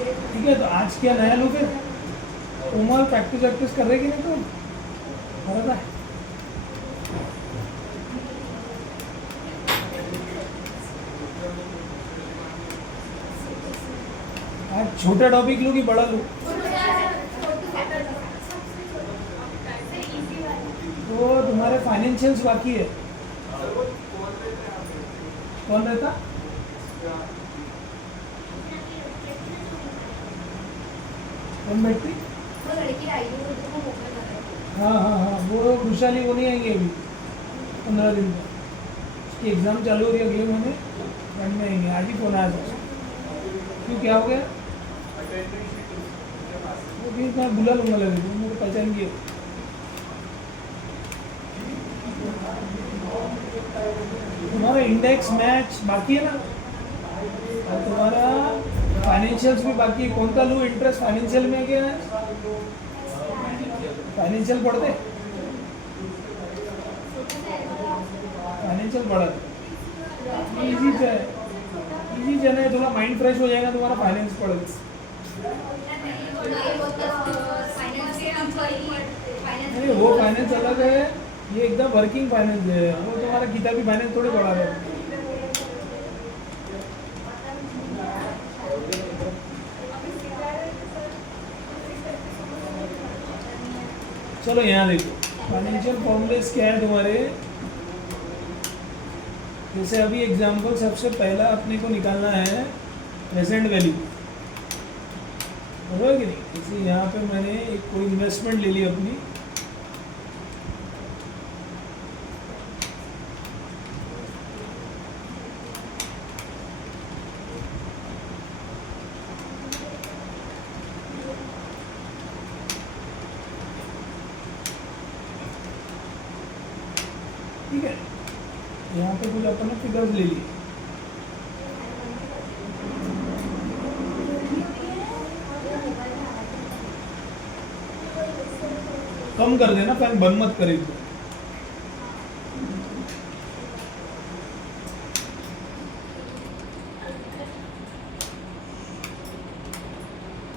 ठीक है, तो आज क्या नया लो फिर उमर प्रैक्टिस कर रहे कि नहीं तुम? बराबर है। आज छोटा टॉपिक लो कि बड़ा लो? तो तुम्हारे फाइनेंशियल्स बाकी है। कौन रहता? कौन बैठती? हाँ हाँ हाँ, वो वृशाली वो नहीं आएंगे अभी 15 दिन तक। उसकी एग्ज़ाम चालू हो रही है अगले महीने, एंड में आएंगे। आज ही फोन आया था। क्यों, क्या हो गया? वो भी मैं बुला लूँगा, लगे तो मेरे पहचान की है। तुम्हारा इंडेक्स मैच बाकी है ना, और तुम्हारा फाइनेंशियल्स भी बाकी है। कौन सा लूँ इंटरेस्ट फाइनेंशियल में? क्या है फाइनेंशियल पढ़ते? फाइनेंशियल पढ़ा इजी है, इजी जाना है, थोड़ा माइंड फ्रेश हो जाएगा तुम्हारा फाइनेंस पढ़ के। नहीं, वो फाइनेंस अलग है, ये एकदम वर्किंग फाइनेंस है। वो तुम्हारा किताबी फाइनेंस थोड़े पढ़ा रहे हैं। चलो यहाँ देखो, फाइनेंशियल फॉर्मूलेस क्या है तुम्हारे। जैसे अभी एग्जाम्पल सबसे पहला अपने को निकालना है प्रेजेंट वैल्यू, बराबर कि नहीं? जैसे यहाँ पे मैंने एक कोई इन्वेस्टमेंट ले ली अपनी, ठीक है। यहाँ पे कुछ अपन ने फिगर्स ले लिए, कम कर देना, फैन बंद मत करे।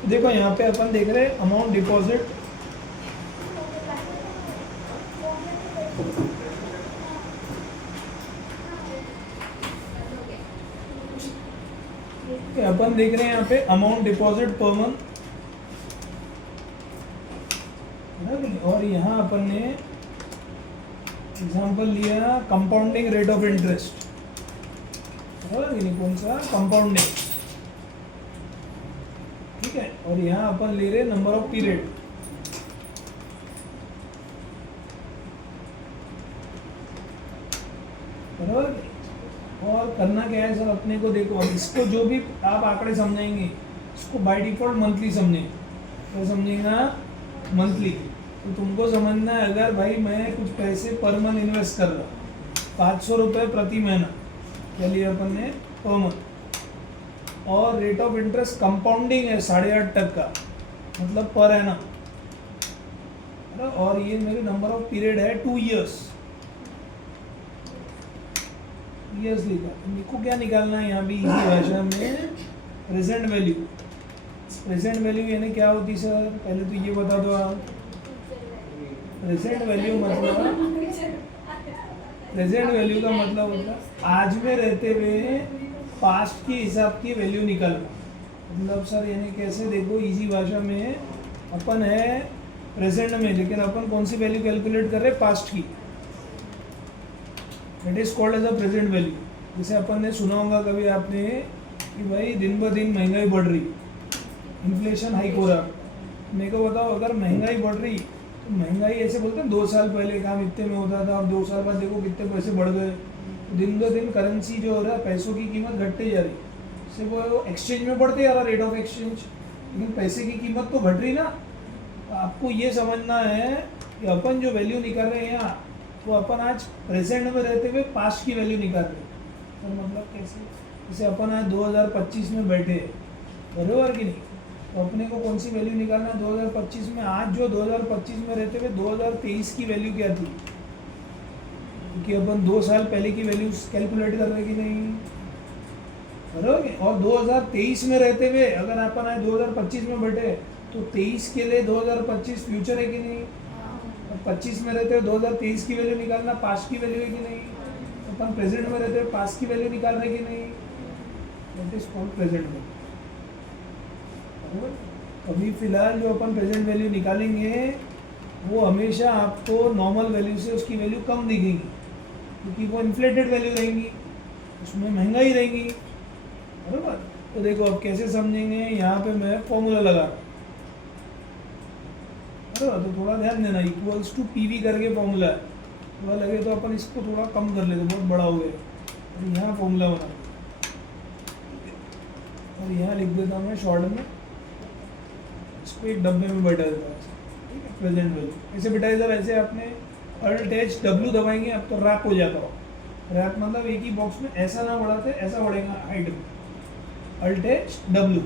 देखो यहाँ पे अपन देख रहे हैं अमाउंट डिपॉजिट, अपन देख रहे हैं यहाँ पे अमाउंट डिपॉजिट पर मंथ, और यहाँ अपन ने एग्जांपल लिया कंपाउंडिंग रेट ऑफ इंटरेस्ट, कौन सा? कंपाउंडिंग, ठीक है। और यहाँ अपन ले रहे नंबर ऑफ पीरियड, बराबर। और करना क्या है सर अपने को, देखो अब इसको जो भी आप आंकड़े समझाएंगे इसको बाय डिफॉल्ट मंथली समझेंगे। तो समझेगा मंथली, तो तुमको समझना है अगर भाई मैं कुछ पैसे पर मंथ इन्वेस्ट कर रहा, 500 रुपये प्रति महीना क्या लिया अपन ने पर मंथ, और रेट ऑफ इंटरेस्ट कंपाउंडिंग है 8.5%, मतलब पर एनम, और ये मेरे नंबर ऑफ पीरियड है 2 इयर्स लिखा। इनको क्या निकालना है यहाँ भी इसी भाषा में, प्रेजेंट वैल्यू। प्रेजेंट वैल्यू यानी क्या होती सर, पहले तो ये बता दो आप। प्रेजेंट वैल्यू मतलब, प्रेजेंट वैल्यू का मतलब होता है आज में रहते हुए पास्ट के हिसाब की वैल्यू निकालना। मतलब सर यानी कैसे, देखो इजी भाषा में अपन है प्रेजेंट में, लेकिन अपन कौन सी वैल्यू कैलकुलेट कर रहे हैं? पास्ट की। It is called as a present value. जैसे अपन ने सुना होगा कभी आपने कि भाई दिन ब दिन महंगाई बढ़ रही, इन्फ्लेशन हाइक हो रहा। मेरे को बताओ अगर महंगाई बढ़ रही, तो महंगाई ऐसे बोलते हैं 2 साल पहले काम इतने में होता था, अब 2 साल बाद देखो कितने पैसे बढ़ गए। दिन ब दिन करेंसी जो हो रहा है, पैसों की कीमत घटते जा रही, से वो एक्सचेंज में बढ़ते जा रहा रेट ऑफ एक्सचेंज, लेकिन पैसे की कीमत तो घट रही ना। तो आपको ये समझना है कि अपन जो वैल्यू निकाल रहे हैं यहाँ, तो अपन आज प्रेजेंट में रहते हुए पास्ट की वैल्यू निकाल रहे हैं। तो मतलब कैसे, जैसे अपन आज 2025 में बैठे, बराबर कि नहीं? तो अपने को कौन सी वैल्यू निकालना है 2025 में? आज जो 2025 में रहते हुए 2023 की वैल्यू क्या थी, क्योंकि अपन 2 साल पहले की वैल्यू कैलकुलेट कर रहे कि नहीं। बरोबर है? और 2023 में रहते हुए अगर अपन आए 2025 में बैठे तो 23 के लिए 2025 फ्यूचर है कि नहीं, और 25 में रहते हुए 2023 की वैल्यू निकालना पास्ट की वैल्यू है कि नहीं, तो अपन प्रेजेंट में रहते हुए पास्ट की वैल्यू निकाल रहे कि नहीं, that is called present value. अभी फिलहाल जो अपन प्रेजेंट वैल्यू निकालेंगे वो हमेशा आपको नॉर्मल वैल्यू से उसकी वैल्यू कम दिखेगी, क्योंकि वो इन्फ्लेटेड वैल्यू रहेंगी, उसमें महंगाई रहेगी, बराबर। तो देखो अब कैसे समझेंगे, यहाँ पे मैं फॉर्मूला लगा रहा हूँ, बराबर। तो थोड़ा ध्यान देना, इक्वल्स टू पी वी करके फॉर्मूला है, थोड़ा लगे तो अपन इसको थोड़ा कम कर लेते, बहुत बड़ा हो गया। और यहाँ फॉर्मूला बना और यहाँ लिख देता हूँ मैं शॉर्ट में, इसको एक डब्बे में बैठा देता हूँ, ठीक है, प्रेजेंट वैल्यू ऐसे बिठाई। जब ऐसे आपने अल्ट एच डब्ल्यू दबाएंगे अब तो रैप हो जाता हो। रैप मतलब एक ही बॉक्स में ऐसा ना बढ़ाते, ऐसा बढ़ेगा हाइट में, अल्ट एच डब्ल्यू।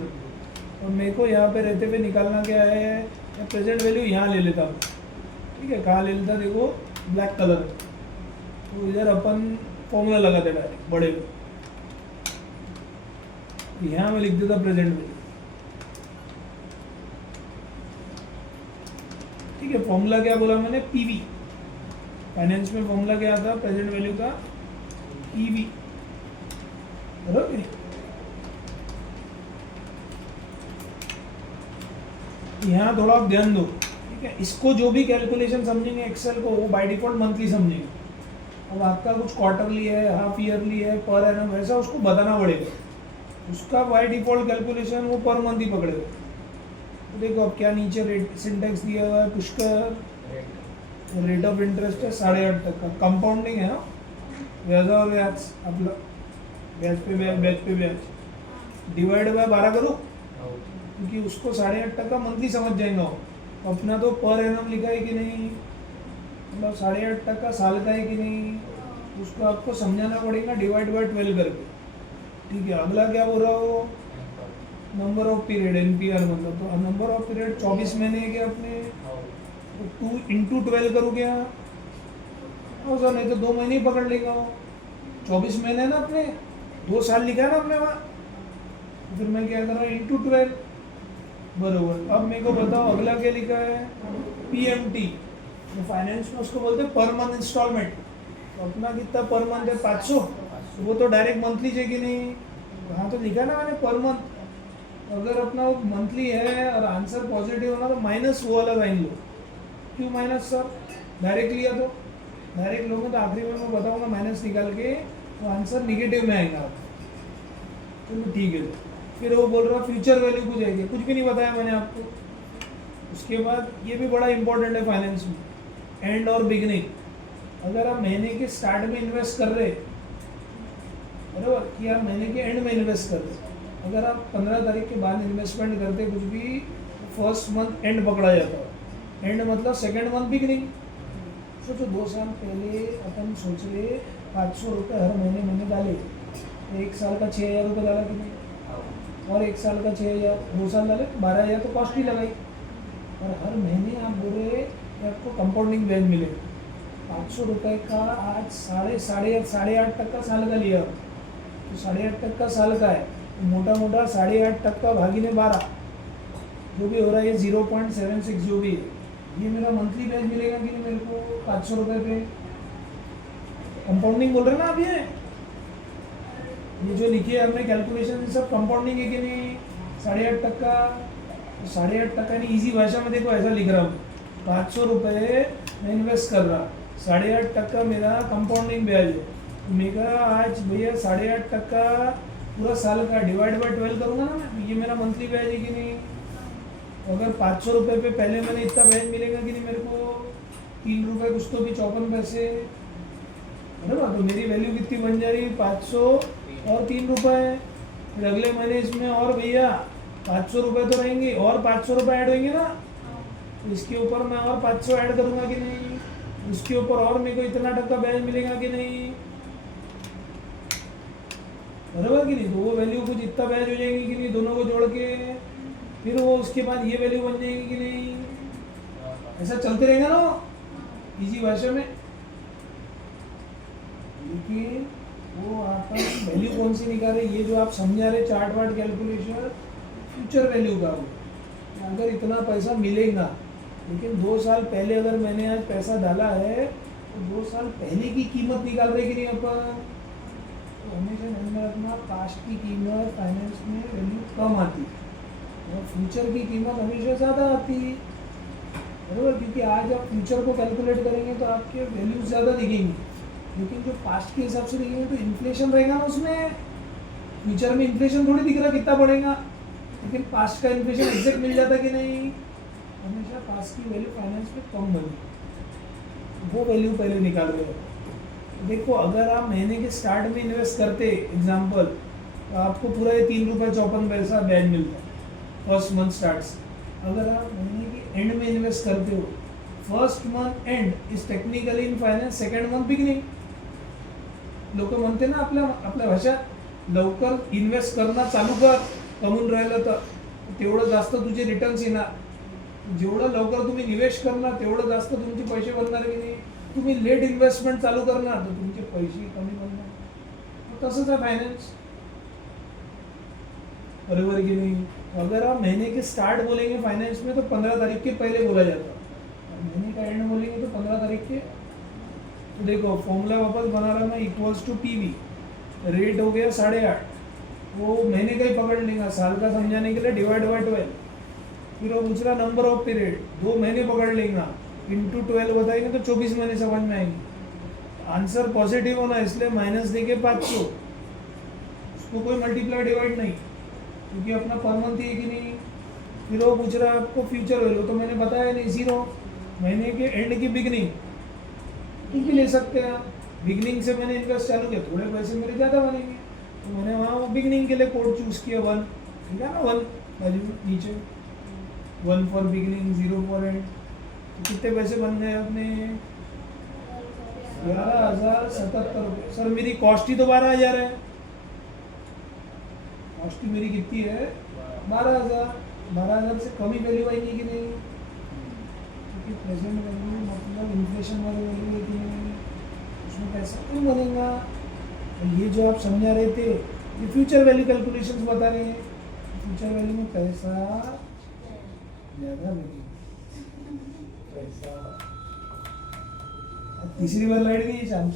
और मेरे को यहाँ पे रहते हुए निकालना क्या है, प्रेजेंट वैल्यू यहाँ ले लेता हूँ, ठीक है। कहाँ ले लेता, देखो ब्लैक कलर, तो इधर अपन फॉर्मूला लगाते डायरेक्ट बड़े में, यहाँ मैं लिख देता प्रेजेंट वैल्यू, ठीक है। फॉर्मूला क्या बोला मैंने, पीवी। फाइनेंस में फॉर्मूला क्या आता है प्रेजेंट वैल्यू का, पीवी, बराबर। यहाँ थोड़ा आप ध्यान दो, ठीक है। इसको जो भी कैलकुलेशन समझेंगे एक्सेल को, वो बाय डिफॉल्ट मंथली समझेंगे। अब आपका कुछ क्वार्टरली है, हाफ ईयरली है, पर एनम, वैसा उसको बताना पड़ेगा। उसका बाय डिफॉल्ट कैलकुलेशन वो पर मंथ ही पकड़ेगा। तो देखो अब क्या नीचे रेट सिंटेक्स दिया हुआ है, पुष्कर रेट ऑफ इंटरेस्ट है 8.5 तक का, कंपाउंडिंग है ना, व्याजावर व्याज, आपलं ब्याज पे ब्याज, ब्याज पे ब्याज, डिवाइड बाय 12 करूँ, क्योंकि उसको 8.5% मंथली समझ जाएंगे वो। अपना तो पर एनम लिखा है कि नहीं, मतलब 8.5% साल का है कि नहीं, उसको आपको समझाना पड़ेगा डिवाइड बाय 12 करके, ठीक है। अगला क्या बोल रहा हो, नंबर ऑफ पीरियड, एनपीआर मतलब, तो नंबर ऑफ पीरियड 24 महीने है क्या अपने, तो 2 इंटू 12 करूँ क्या, हो सर, नहीं तो 2 महीने ही पकड़ लेगा वो। 24 महीने है ना अपने, 2 साल लिखा है ना अपने वहाँ, तो फिर मैं क्या कर रहा हूँ, इंटू 12, बरोबर। अब मेरे को बताओ अगला क्या लिखा है, पीएमटी, तो फाइनेंस में उसको बोलते हैं पर मंथ इंस्टॉलमेंट। तो अपना कितना पर मंथ है, 500, वो तो डायरेक्ट मंथली है कि नहीं, वहाँ तो लिखा ना मैंने पर मंथ। अगर अपना वो मंथली है और आंसर पॉजिटिव होना तो माइनस वो वाला साइन लो। क्यों माइनस सर, डायरेक्ट लिया तो डायरेक्ट लोगे तो आखिरी में मैं बताऊँगा माइनस निकाल के, तो आंसर निगेटिव में आएगा। चलो ठीक है। फिर वो बोल रहा फ्यूचर वैल्यू कुछ आएगी, कुछ भी नहीं बताया मैंने आपको। उसके बाद ये भी बड़ा इंपॉर्टेंट है फाइनेंस में, एंड और बिगनिंग। अगर आप महीने के स्टार्ट में इन्वेस्ट कर रहे, बराबर, कि आप महीने के एंड में इन्वेस्ट कर रहे, अगर आप 15 तारीख के बाद इन्वेस्टमेंट करते कुछ भी, फर्स्ट मंथ एंड पकड़ा जाता है। एंड मतलब सेकेंड मंथ बिगनिंग। सोचो 2 साल पहले अपन सोच रहे 500 रुपये हर महीने मैंने डाले, 1 साल का 6,000 रुपये डाला कि नहीं, और 1 साल का 6,000, 2 साल डाले 12,000 तो कॉस्ट ही लगाई। और हर महीने आप बोले आपको कंपाउंडिंग ब्याज मिलेगा। 500 रुपये का आज 8.5% साल का लिया, तो 8.5% साल का है, तो मोटा मोटा 8.5% भागीने 12 जो भी हो रहा है, ये 0.76 जो भी है, ये मेरा मंथली ब्याज मिलेगा कि नहीं मेरे को 500 रुपये पे। कंपाउंडिंग बोल रहे ना आप, ये जो लिखी है हमने कैलकुलेशन, सब कंपाउंडिंग है कि नहीं, 8.5%। 8.5% यानी ईजी भाषा में देखो ऐसा लिख रहा हूँ, 500 रुपये मैं इन्वेस्ट कर रहा, 8.5% मेरा कंपाउंडिंग ब्याज है। मेरा आज भैया 8.5% पूरा साल का डिवाइड बाय 12 करूँगा ना मैं, ये मेरा मंथली ब्याज है कि नहीं। अगर 500 रुपये पे पहले मैंने इतना ब्याज मिलेगा कि नहीं मेरे को, 3 रुपये कुछ तो भी 54 पैसे, बराबर। तो मेरी वैल्यू कितनी बन जा रही, 500 और 3 रुपये। फिर अगले महीने इसमें और भैया 500 रुपये तो रहेंगे, और 500 रुपये ऐड होंगे ना, तो इसके ऊपर मैं और 500 ऐड करूँगा कि नहीं, उसके ऊपर और मेरे को इतना टक्का ब्याज मिलेगा कि नहीं, बराबर कि नहीं। तो वो वैल्यू कुछ इतना ब्याज हो जाएगी कि नहीं, दोनों को जोड़ के, फिर वो उसके बाद ये वैल्यू बन जाएगी कि नहीं, ऐसा चलते रहेगा ना इजी भाषा में। लेकिन वो आपका वैल्यू कौन सी निकाल रहे, ये जो आप समझा रहे chart ward calculation future value का हो। अगर इतना पैसा मिलेगा, लेकिन 2 साल पहले अगर मैंने आज पैसा डाला है तो 2 साल पहले की कीमत निकाल रहे कि नहीं अपन। तो हमेशा ध्यान में रखना, पास्ट की कीमत फाइनेंस में वैल्यू कम आती और फ्यूचर की कीमत हमेशा ज़्यादा आती, बराबर। क्योंकि आज आप फ्यूचर को कैलकुलेट करेंगे तो आपके वैल्यूज ज़्यादा दिखेंगी, लेकिन जो पास्ट के हिसाब से दिखेंगे तो इन्फ्लेशन रहेगा ना उसमें। फ्यूचर में इन्फ्लेशन थोड़ी दिख रहा कितना बढ़ेगा, लेकिन पास्ट का इन्फ्लेशन एग्जैक्ट मिल जाता कि नहीं। हमेशा पास्ट की वैल्यू फाइनेंस में कम बनी, वो वैल्यू पहले निकाल रहे हो। देखो अगर आप महीने के स्टार्ट में इन्वेस्ट करते एग्जाम्पल, तो आपको पूरा ये 3 रुपये 54 पैसा ब्याज मिलता फर्स्ट मंथ स्टार्ट। अगर आप महीने के एंड में इन्वेस्ट करते हो, first month and is technically in finance second month beginning. लोक म्हणते ना आपल्या भाषात, लवकर इन्वेस्ट करणं चालू कर, कमवून राहिलं तर तेवढं जास्त तुझे रिटर्न्स येणार। जेवढं लवकर तुम्ही निवेश करणार तेवढं जास्त तुमचे पैसे बनणार की नाही। तुम्ही लेट इन्वेस्टमेंट चालू करणार तर तुमचे पैसे कमी बनणार। तसंच आहे फाइनेंस, बराबर की नहीं। अगर आप महीने के स्टार्ट बोलेंगे फाइनेंस में तो 15 तारीख के पहले बोला जाता है, महीने का एंड बोलेंगे तो 15 तारीख के। तो देखो फॉर्मूला वापस बना रहा मैं, इक्वल्स टू PV, रेट हो गया 8.5, वो महीने का ही पकड़ लेगा, साल का समझाने के लिए डिवाइड बाय 12। फिर वो दूसरा नंबर ऑफ पीरियड 2 महीने पकड़ लेगा, इंटू 12 बताएंगे तो 24 महीने समझ में आएंगे। आंसर पॉजिटिव होना इसलिए माइनस देके 500, उसको कोई मल्टीप्लाई डिवाइड नहीं, क्योंकि अपना पर मंथ ही है कि नहीं। फिर वो पूछ रहा है आपको फ्यूचर वैल्यू, तो मैंने बताया नहीं 0, महीने के एंड की बिगनिंग तुम भी ले सकते हैं। बिगनिंग से मैंने इन्वेस्ट चालू किया, थोड़े पैसे मेरे ज़्यादा बनेंगे, तो मैंने वहाँ बिगनिंग के लिए कोड चूज़ किया 1, ठीक है ना, 1 वैल्यू नीचे, 1 फॉर बिगनिंग 0 फॉर एंड। तो कितने पैसे बन गए अपने 11,077 रुपये। सर मेरी कॉस्ट ही तो 12,000 है, कॉस्ट ही मेरी कितनी है 12,000। 12,000 से कम ही वैल्यू आएगी कि नहीं, क्योंकि प्रेजेंट वैल्यू मतलब इन्फ्लेशन वाली वैल्यू है कि नहीं, उसमें पैसा क्यों बनेगा। ये जो आप समझा रहे थे ये फ्यूचर वैल्यू कैलकुलेशंस बता रहे हैं, फ्यूचर वैल्यू में पैसा ज़्यादा लगेगा। पैसा तीसरी बार लाइट गई चांस।